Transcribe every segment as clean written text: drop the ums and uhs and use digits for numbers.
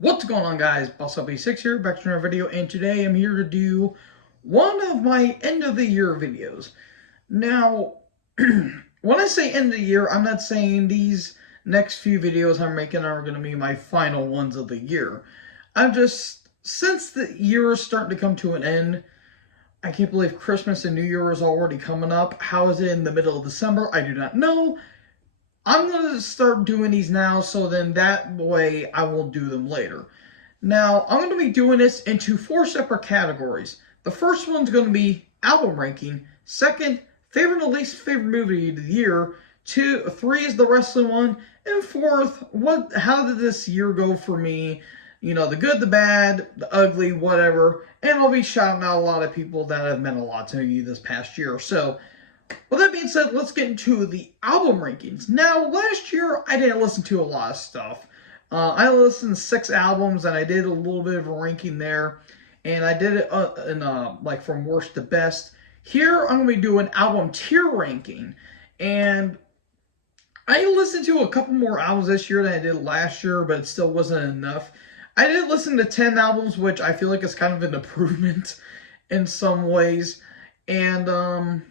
What's going on, guys? BossUp86 here, back to another video, and today I'm here to do one of my end of the year videos. Now, when I say end of the year, I'm not saying these next few videos I'm making are going to be my final ones of the year. Since the year is starting to come to an end, I can't believe Christmas and New Year is already coming up. How is it in the middle of December? I do not know. I'm going to start doing these now, so then that way I will do them later. Now, I'm going to be doing this into 4 separate categories. The first one's going to be album ranking. Second, favorite and least favorite movie of the year. 3 is the wrestling one. And fourth, how did this year go for me? You know, the good, the bad, the ugly, whatever. And I'll be shouting out a lot of people that have meant a lot to me this past year. So, with that being said, let's get into the album rankings. Now, last year, I didn't listen to a lot of stuff. I listened to 6 albums, and I did a little bit of a ranking there. And I did it like from worst to best. Here, I'm going to be doing album tier ranking. And I listened to a couple more albums this year than I did last year, but it still wasn't enough. I did listen to 10 albums, which I feel like is kind of an improvement in some ways. And,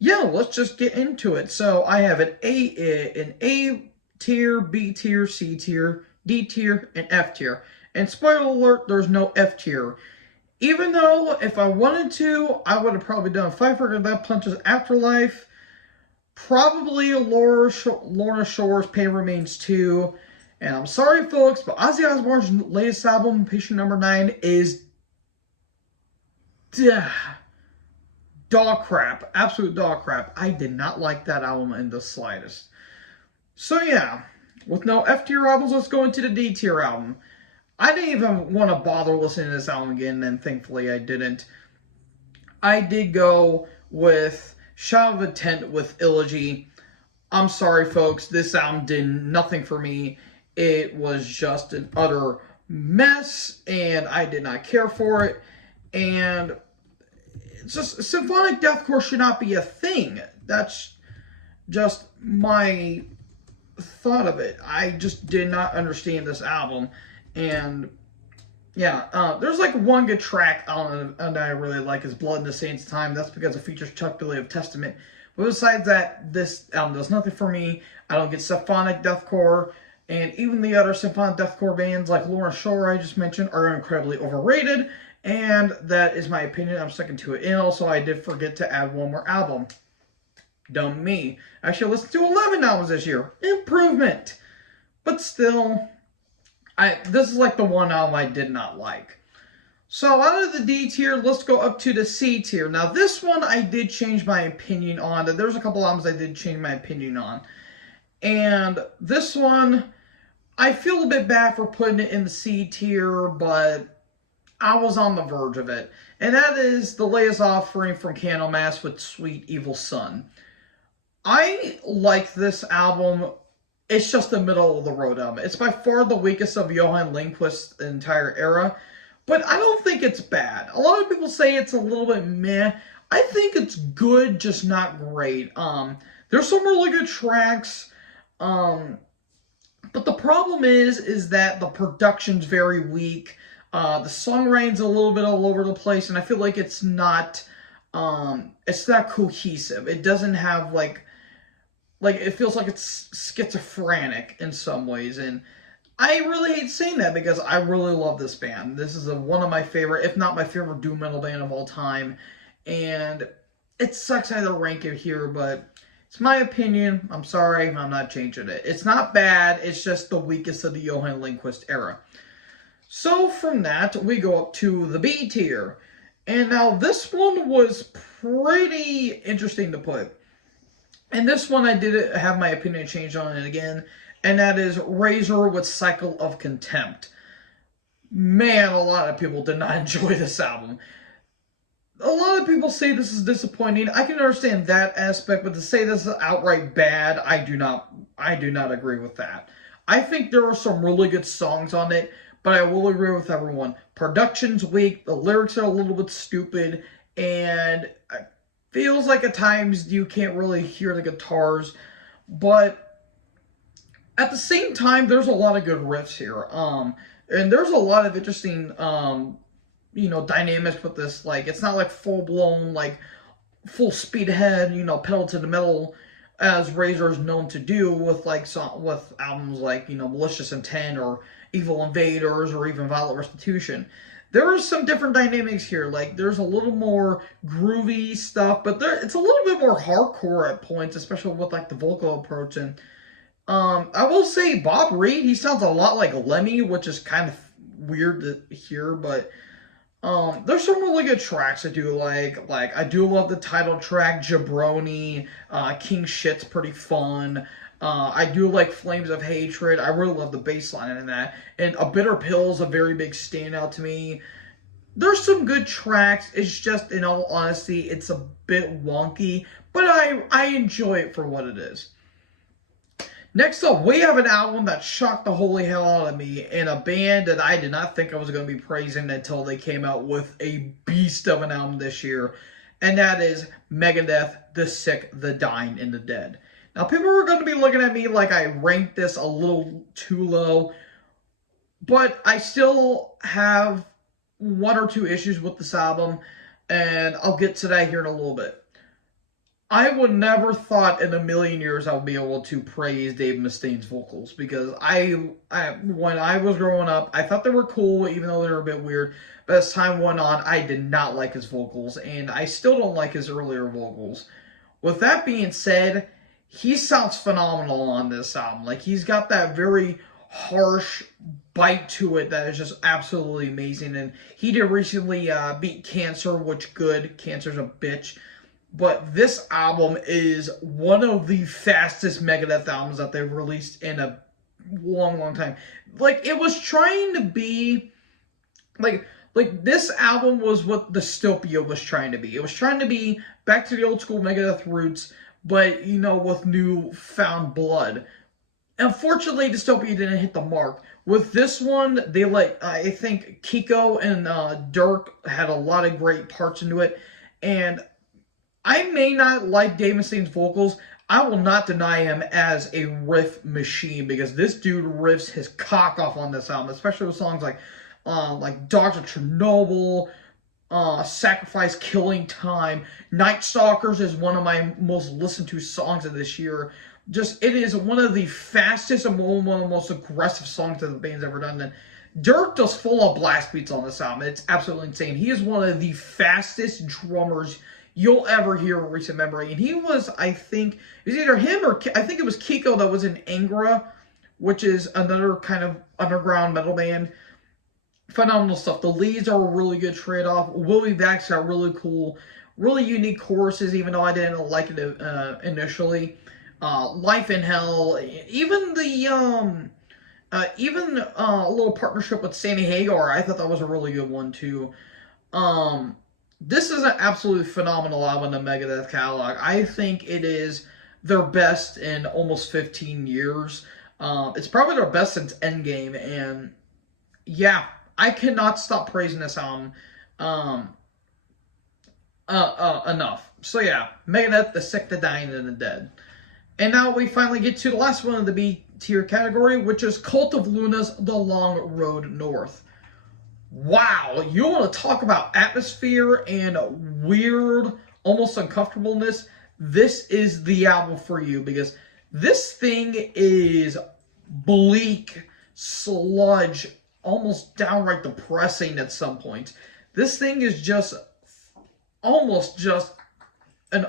yeah, let's just get into it. So I have an A tier, B tier, C tier, D tier, and F tier. And spoiler alert, there's no F tier. Even though if I wanted to, I would have probably done Pfeiffer Death Punches Afterlife. Probably Lorna Shore's Pain Remains 2. And I'm sorry, folks, but Ozzy Osbourne's latest album, Patient Number 9, is dog crap. Absolute dog crap. I did not like that album in the slightest. So yeah, with no F tier albums, let's go into the D tier album. I didn't even want to bother listening to this album again, and thankfully I didn't. I did go with Shadow of a Tent with Elegy. I'm sorry, folks. This album did nothing for me. It was just an utter mess, and I did not care for it. And just symphonic deathcore should not be a thing. That's just my thought of it. I just did not understand this album. And yeah, there's like one good track on that I really like is Blood in the Saints' Time. That's because it features Chuck Billy of Testament. But besides that, this album does nothing for me. I don't get symphonic deathcore. And even the other symphonic deathcore bands like Lorna Shore I just mentioned are incredibly overrated. And that is my opinion. I'm sticking to it. And also, I did forget to add one more album. Dumb me. Actually, I listened to 11 albums this year. Improvement. But still, this is like the one album I did not like. So out of the D tier, let's go up to the C tier. Now, this one I did change my opinion on. There's a couple albums I did change my opinion on. And this one, I feel a bit bad for putting it in the C tier, but I was on the verge of it. And that is The Latest Offering from Candlemass with Sweet Evil Son. I like this album. It's just the middle of the road album. It's by far the weakest of Johan Lindqvist's entire era. But I don't think it's bad. A lot of people say it's a little bit meh. I think it's good, just not great. There's some really good tracks. But the problem is that the production's very weak. The songwriting's a little bit all over the place, and I feel like it's not cohesive. It doesn't have like it feels like it's schizophrenic in some ways, and I really hate saying that because I really love this band. This is one of my favorite, if not my favorite, doom metal band of all time, and it sucks I had to rank it here, but it's my opinion. I'm sorry, I'm not changing it. It's not bad. It's just the weakest of the Johan Lindqvist era. So from that, we go up to the B tier. And now this one was pretty interesting to put. And this one I did have my opinion changed on it again. And that is Razor with Cycle of Contempt. Man, a lot of people did not enjoy this album. A lot of people say this is disappointing. I can understand that aspect, but to say this is outright bad, I do not agree with that. I think there are some really good songs on it, but I will agree with everyone. Production's weak, the lyrics are a little bit stupid, and it feels like at times you can't really hear the guitars. But At the same time, there's a lot of good riffs here. And there's a lot of interesting, dynamics with this. Like, it's not like full blown, like full speed ahead, pedal to the metal, as Razor is known to do with with albums like Malicious Intent or Evil Invaders or even Violent Restitution. There are some different dynamics here. Like there's a little more groovy stuff, but it's a little bit more hardcore at points, especially with like the vocal approach. And I will say Bob Reed, he sounds a lot like Lemmy, which is kind of weird to hear, but there's some really good tracks I do like. Like I do love the title track, Jabroni. King Shit's pretty fun. I do like Flames of Hatred. I really love the bass line in that. And A Bitter Pill is a very big standout to me. There's some good tracks. It's just, in all honesty, it's a bit wonky, but I enjoy it for what it is. Next up, we have an album that shocked the holy hell out of me, and a band that I did not think I was going to be praising until they came out with a beast of an album this year, and that is Megadeth, The Sick, The Dying, and The Dead. Now, people are going to be looking at me like I ranked this a little too low, but I still have one or two issues with this album, and I'll get to that here in a little bit. I would never thought in a million years I would be able to praise Dave Mustaine's vocals, because when I was growing up, I thought they were cool, even though they were a bit weird. But as time went on, I did not like his vocals, and I still don't like his earlier vocals. With that being said, he sounds phenomenal on this album. Like, he's got that very harsh bite to it that is just absolutely amazing. And he did recently beat Cancer, which good. Cancer's a bitch. But this album is one of the fastest Megadeth albums that they've released in a long, long time. Like, it was trying to be... Like this album was what Dystopia was trying to be. It was trying to be back to the old school Megadeth roots, but, with new found blood. Unfortunately, Dystopia didn't hit the mark. With this one, I think Kiko and Dirk had a lot of great parts into it. And I may not like Dave Mustaine's vocals. I will not deny him as a riff machine, because this dude riffs his cock off on this album, especially with songs like Dogs of Chernobyl, Sacrifice, Killing Time. Night Stalkers is one of my most listened to songs of this year. It is one of the fastest and one of the most aggressive songs that the band's ever done. And Dirk does full of blast beats on this album. It's absolutely insane. He is one of the fastest drummers you'll ever hear in recent memory. And he was, I think, it was either him or I think it was Kiko that was in Angra, which is another kind of underground metal band. Phenomenal stuff. The leads are a really good trade-off. We'll Be Back's got really cool, really unique choruses, even though I didn't like it initially. Life in Hell, even the a little partnership with Sammy Hagar, I thought that was a really good one too. This is an absolutely phenomenal album in the Megadeth catalog. I think it is their best in almost 15 years. It's probably their best since Endgame, and yeah, I cannot stop praising this album enough. So yeah, Megadeth, The Sick, The Dying, and The Dead. And now we finally get to the last one of the B tier category, which is Cult of Luna's The Long Road North. Wow, you want to talk about atmosphere and weird, almost uncomfortableness? This is the album for you, because this thing is bleak, sludge, almost downright depressing at some points. This thing is just almost just an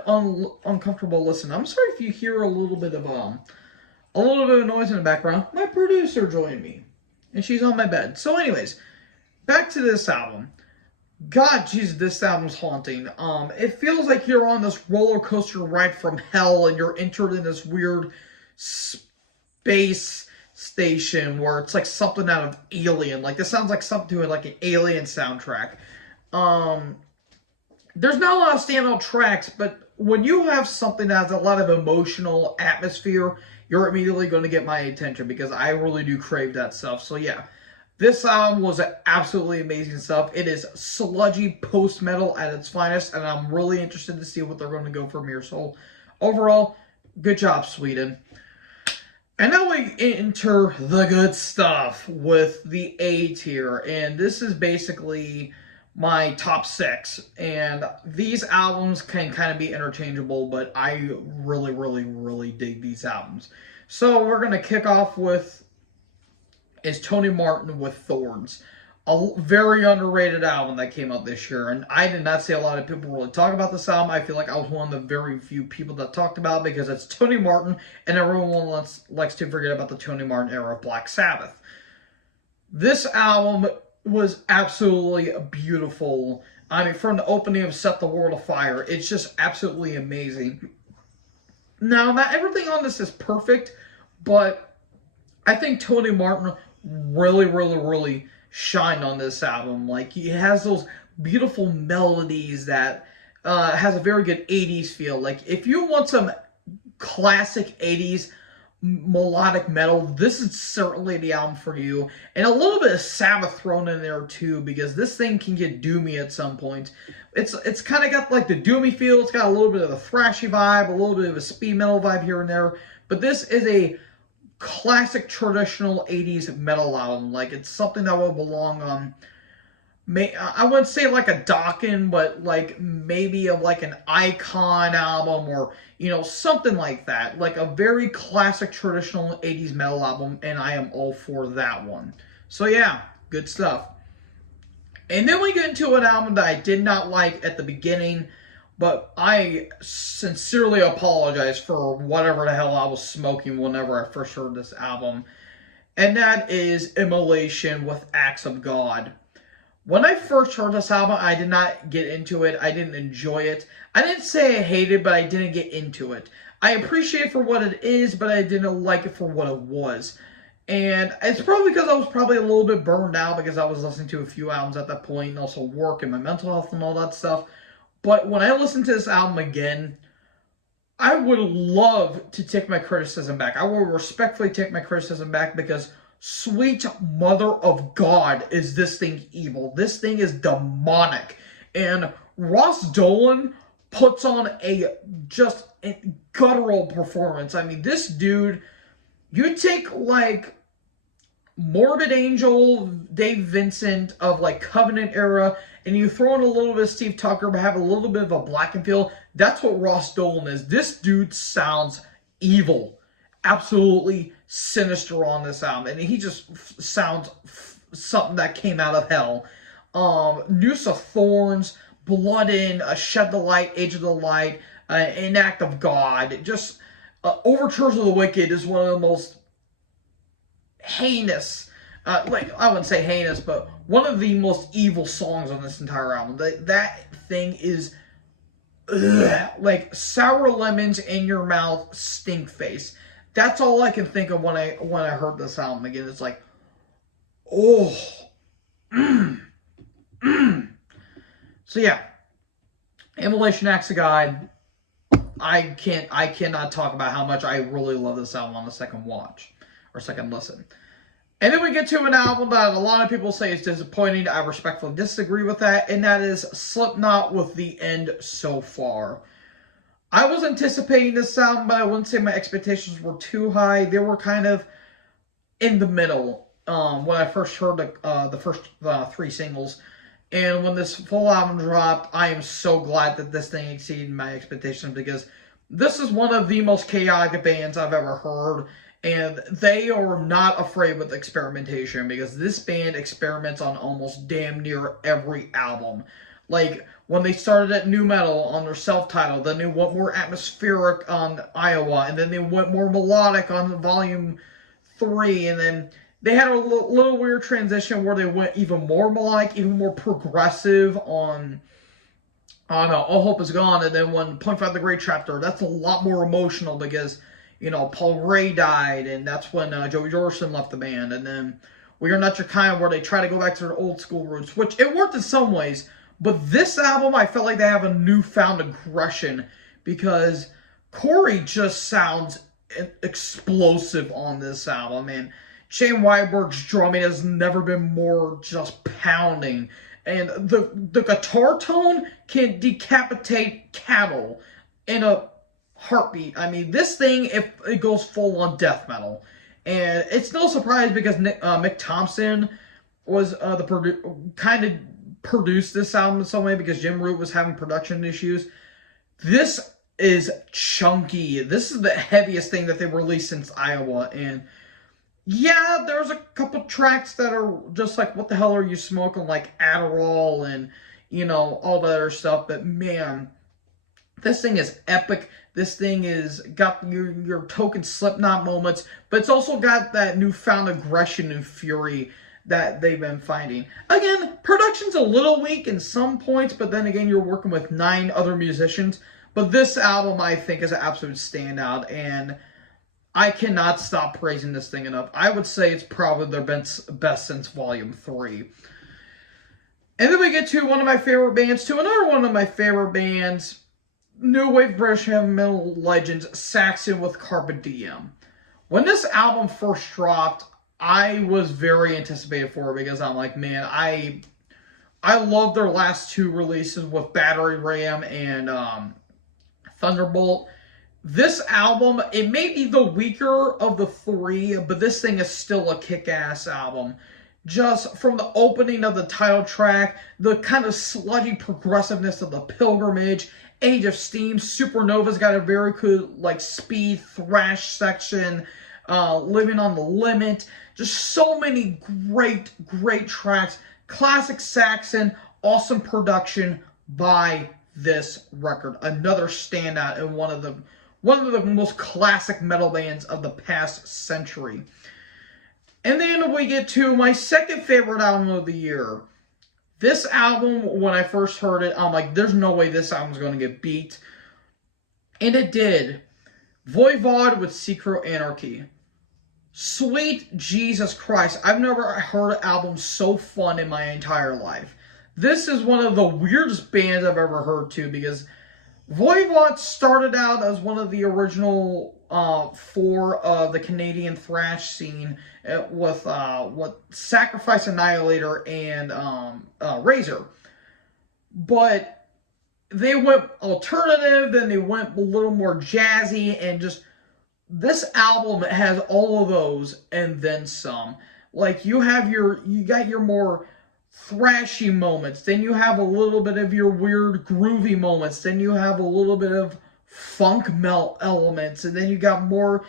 uncomfortable listen. I'm sorry if you hear a little bit of noise in the background. My producer joined me, and she's on my bed. So anyways, back to this album. God, jeez, this album's haunting. It feels like you're on this roller coaster ride from hell, and you're entered in this weird space station where it's like something out of Alien. Like, this sounds like something to like an Alien soundtrack. There's not a lot of standout tracks, but when you have something that has a lot of emotional atmosphere, you're immediately going to get my attention, because I really do crave that stuff. So yeah, this album was absolutely amazing stuff. It is sludgy post-metal at its finest, and I'm really interested to see what they're going to go from here. So overall, good job, Sweden. And now we enter the good stuff with the A tier, and this is basically my top six. And these albums can kind of be interchangeable, but I really, really, really dig these albums. So we're gonna kick off with is Tony Martin with Thorns. A very underrated album that came out this year, and I did not see a lot of people really talk about this album. I feel like I was one of the very few people that talked about it because it's Tony Martin, and everyone likes to forget about the Tony Martin era of Black Sabbath. This album was absolutely beautiful. I mean, from the opening of Set the World Afire, it's just absolutely amazing. Now, not everything on this is perfect, but I think Tony Martin really, really, really shined on this album. Like, he has those beautiful melodies that has a very good 80s feel. Like, if you want some classic 80s melodic metal, this is certainly the album for you. And a little bit of Sabbath thrown in there too, because this thing can get doomy at some point. It's kind of got like the doomy feel. It's got a little bit of a thrashy vibe, a little bit of a speed metal vibe here and there. But this is a classic traditional 80s metal album. Like, it's something that will belong on, I wouldn't say like a Dokken, but like maybe of like an Icon album, or something like that. Like a very classic traditional 80s metal album, and I am all for that one. So yeah, good stuff. And then we get into an album that I did not like at the beginning, but I sincerely apologize for whatever the hell I was smoking whenever I first heard this album. And that is Immolation with Acts of God. When I first heard this album, I did not get into it. I didn't enjoy it. I didn't say I hated it, but I didn't get into it. I appreciate it for what it is, but I didn't like it for what it was. And it's probably because I was probably a little bit burned out because I was listening to a few albums at that point, and also work and my mental health and all that stuff. But when I listen to this album again, I would love to take my criticism back. I will respectfully take my criticism back, because sweet mother of God, is this thing evil. This thing is demonic. And Ross Dolan puts on a guttural performance. I mean, this dude, you take like Morbid Angel, Dave Vincent of like Covenant era, and you throw in a little bit of Steve Tucker, but have a little bit of a Black and feel. That's what Ross Dolan is. This dude sounds evil, absolutely sinister on this album, and he just sounds something that came out of hell. Noose of Thorns, Blood In, Shed the Light, Age of the Light, An Act of God. Just Overtures of the Wicked is one of the most heinous, like, I wouldn't say heinous, but one of the most evil songs on this entire album. That thing is like sour lemons in your mouth, stink face. That's all I can think of when I heard this album again. It's like, oh, So yeah, Immolation, Acts of God. I cannot talk about how much I really love this album on the second watch or second listen. And then we get to an album that a lot of people say is disappointing. I respectfully disagree with that, and that is Slipknot with The End So Far. I was anticipating this album, but I wouldn't say my expectations were too high. They were kind of in the middle when I first heard the first three singles. And when this full album dropped, I am so glad that this thing exceeded my expectations, because this is one of the most chaotic bands I've ever heard. And they are not afraid with experimentation, because this band experiments on almost damn near every album. Like, when they started at nu metal on their self-titled, then they went more atmospheric on Iowa, and then they went more melodic on Volume 3, and then they had a little weird transition where they went even more melodic, even more progressive on All Hope Is Gone, and then when Point 5 The Great Chapter, that's a lot more emotional, because Paul Gray died, and that's when Joey Jordison left the band. And then We Are Not Your Kind, where they try to go back to their old school roots, which it worked in some ways. But this album, I felt like they have a newfound aggression, because Corey just sounds explosive on this album. And Shane Weiberg's drumming has never been more just pounding. And the guitar tone can decapitate cattle in a heartbeat. I mean, this thing, if it goes full on death metal. And it's no surprise because Mick Thompson was kind of produced this album in some way because Jim Root was having production issues. This is chunky. This is the heaviest thing that they've released since Iowa. And yeah, there's a couple tracks that are just like, what the hell are you smoking? Like Adderall and, you know, all that other stuff. But man, this thing is epic. This thing is got your token Slipknot moments, but it's also got that newfound aggression and fury that they've been finding. Again, production's a little weak in some points, but then again, you're working with 9 other musicians. But this album, I think, is an absolute standout, and I cannot stop praising this thing enough. I would say it's probably their best since Volume 3. And then we get to one of my favorite bands, to another one of my favorite bands, New Wave British Heavy Metal legends, Saxon with Carpe Diem. When this album first dropped, I was very anticipated for it because I'm like, man, I love their last 2 releases with Battery Ram and Thunderbolt. This album, it may be the weaker of the 3, but this thing is still a kick-ass album. Just from the opening of the title track, the kind of sludgy progressiveness of the Pilgrimage, Age of Steam, Supernova's got a very good like speed thrash section, Living on the Limit, just so many great tracks. Classic Saxon, awesome production by this record. Another standout and one of the most classic metal bands of the past century. And then we get to my second favorite album of the year. This album, when I first heard it, I'm like, there's no way this album's going to get beat. And it did. Voivod with Secret Anarchy. Sweet Jesus Christ. I've never heard an album so fun in my entire life. This is one of the weirdest bands I've ever heard to because Voivod started out as one of the original 4 of the Canadian thrash scene with Sacrifice Annihilator and Razor. But they went alternative, then they went a little more jazzy, and just this album has all of those and then some. Like you got your more thrashy moments, then you have a little bit of your weird groovy moments, then you have a little bit of funk melt elements, and then you got more,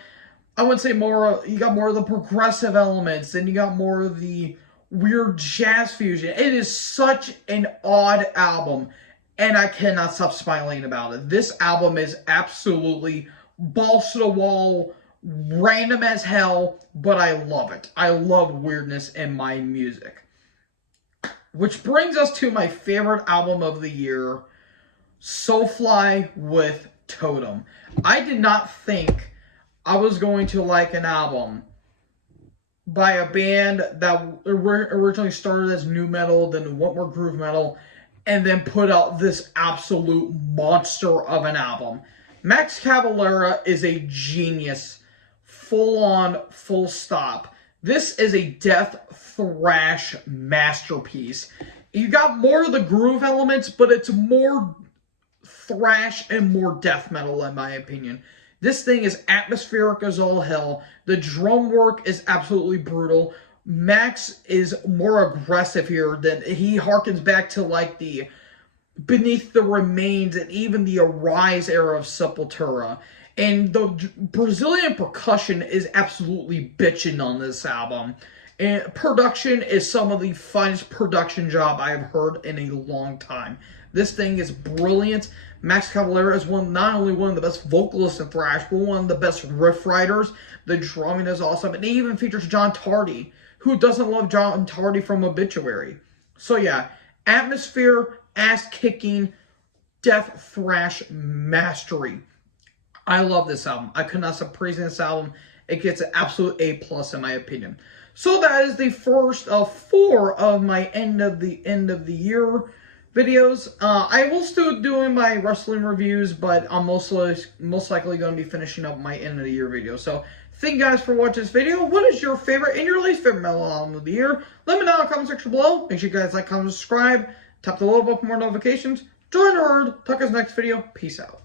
I would say more, you got more of the progressive elements, then you got more of the weird jazz fusion. It is such an odd album, and I cannot stop smiling about it. This album is absolutely balls to the wall, random as hell, but I love it. I love weirdness in my music. Which brings us to my favorite album of the year, Soulfly with Totem. I did not think I was going to like an album by a band that originally started as nu metal, then went more groove metal, and then put out this absolute monster of an album. Max Cavalera is a genius, full on, full stop. This is a death thrash masterpiece. You got more of the groove elements, but it's more thrash and more death metal in my opinion. This thing is atmospheric as all hell. The drum work is absolutely brutal. Max is more aggressive here than he harkens back to like the Beneath the Remains and even the Arise era of Sepultura. And the Brazilian percussion is absolutely bitchin' on this album. And production is some of the finest production job I have heard in a long time. This thing is brilliant. Max Cavalera is not only one of the best vocalists in thrash, but one of the best riff writers. The drumming is awesome. And it even features John Tardy. Who doesn't love John Tardy from Obituary? So yeah, atmosphere, ass-kicking, death thrash mastery. I love this album. I could not stop praising this album. It gets an absolute A+ in my opinion. So that is the first of 4 of my end of the year videos. I will still doing my wrestling reviews, but I'm most likely going to be finishing up my end of the year video. So thank you guys for watching this video. What is your favorite and your least favorite metal album of the year? Let me know in the comment section below. Make sure you guys like, comment, subscribe. Tap the little bell for more notifications. Join the herd. Talk to us next video. Peace out.